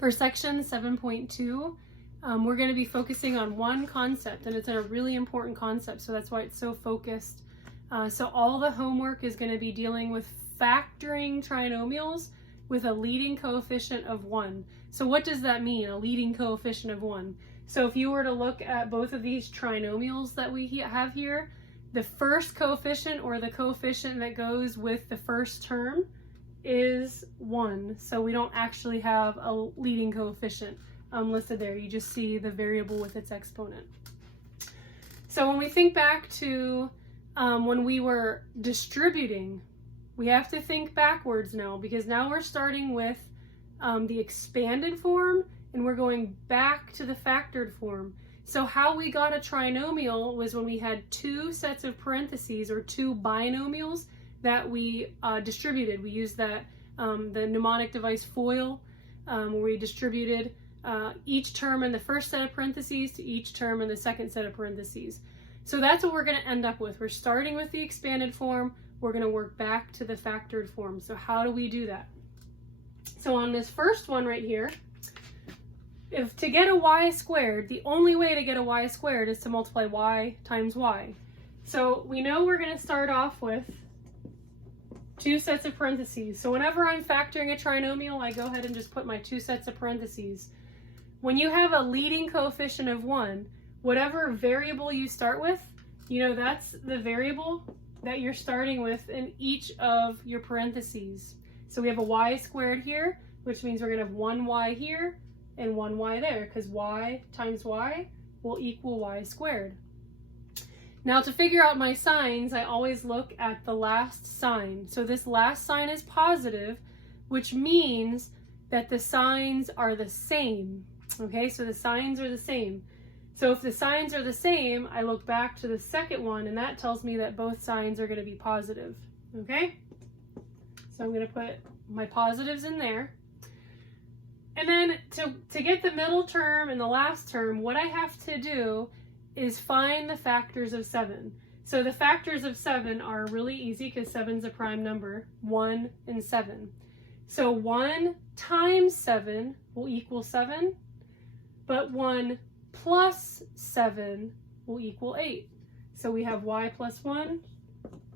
For section 7.2, we're going to be focusing on one concept, and it's a really important concept, so that's why it's so focused. So all the homework is going to be dealing with factoring trinomials with a leading coefficient of 1. So what does that mean, a leading coefficient of 1? So if you were to look at both of these trinomials that we have here, the first coefficient, or the coefficient that goes with the first term, is 1. So we don't actually have a leading coefficient listed there. You just see the variable with its exponent. So when we think back to when we were distributing, we have to think backwards now, because now we're starting with the expanded form and we're going back to the factored form. So how we got a trinomial was when we had two sets of parentheses, or two binomials that we distributed. We used that the mnemonic device FOIL, where we distributed each term in the first set of parentheses to each term in the second set of parentheses. So that's what we're going to end up with. We're starting with the expanded form. We're going to work back to the factored form. So how do we do that? So on this first one right here, if to get a y squared, the only way to get a y squared is to multiply y times y. So we know we're going to start off with two sets of parentheses. So whenever I'm factoring a trinomial, I go ahead and just put my two sets of parentheses. When you have a leading coefficient of 1, whatever variable you start with, you know, that's the variable that you're starting with in each of your parentheses. So we have a y squared here, which means we're going to have 1y here and 1y there, because y times y will equal y squared. Now to figure out my signs, I always look at the last sign. So this last sign is positive, which means that the signs are the same. Okay, so the signs are the same. So if the signs are the same, I look back to the second one, and that tells me that both signs are going to be positive. Okay, so I'm going to put my positives in there. And then to get the middle term and the last term, what I have to do is find the factors of 7. So the factors of 7 are really easy, because 7 is a prime number, 1 and 7. So 1 times 7 will equal 7, but 1 plus 7 will equal 8. So we have y plus 1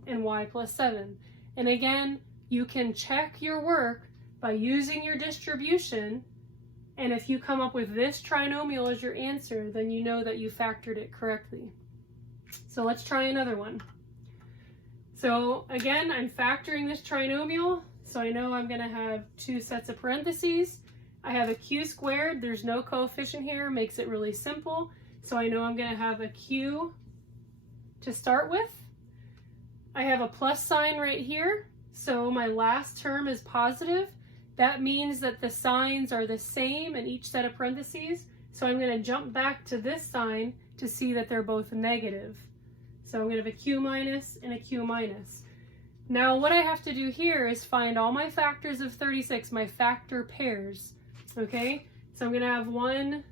and y plus 7. And again, you can check your work by using your distribution, and if you come up with this trinomial as your answer, then you know that you factored it correctly. So let's try another one. So again, I'm factoring this trinomial, so I know I'm going to have two sets of parentheses. I have a q squared, there's no coefficient here, makes it really simple. So I know I'm going to have a q to start with. I have a plus sign right here, so my last term is positive. That means that the signs are the same in each set of parentheses. So I'm going to jump back to this sign to see that they're both negative. So I'm going to have a q minus and a q minus. Now what I have to do here is find all my factors of 36, my factor pairs. Okay, so I'm going to have 1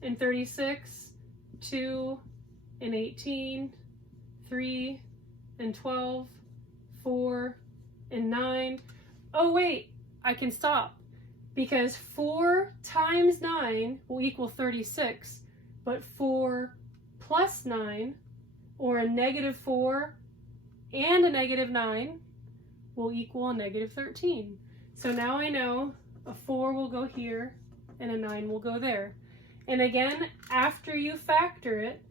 and 36, 2 and 18, 3 and 12, 4 and 9. Oh wait, I can stop, because 4 times 9 will equal 36, but 4 plus 9, or a negative 4 and a negative 9, will equal a negative 13. So now I know a 4 will go here and a 9 will go there. And again, after you factor it,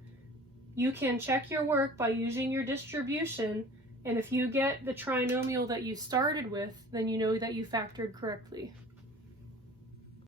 you can check your work by using your distribution, and if you get the trinomial that you started with, then you know that you factored correctly.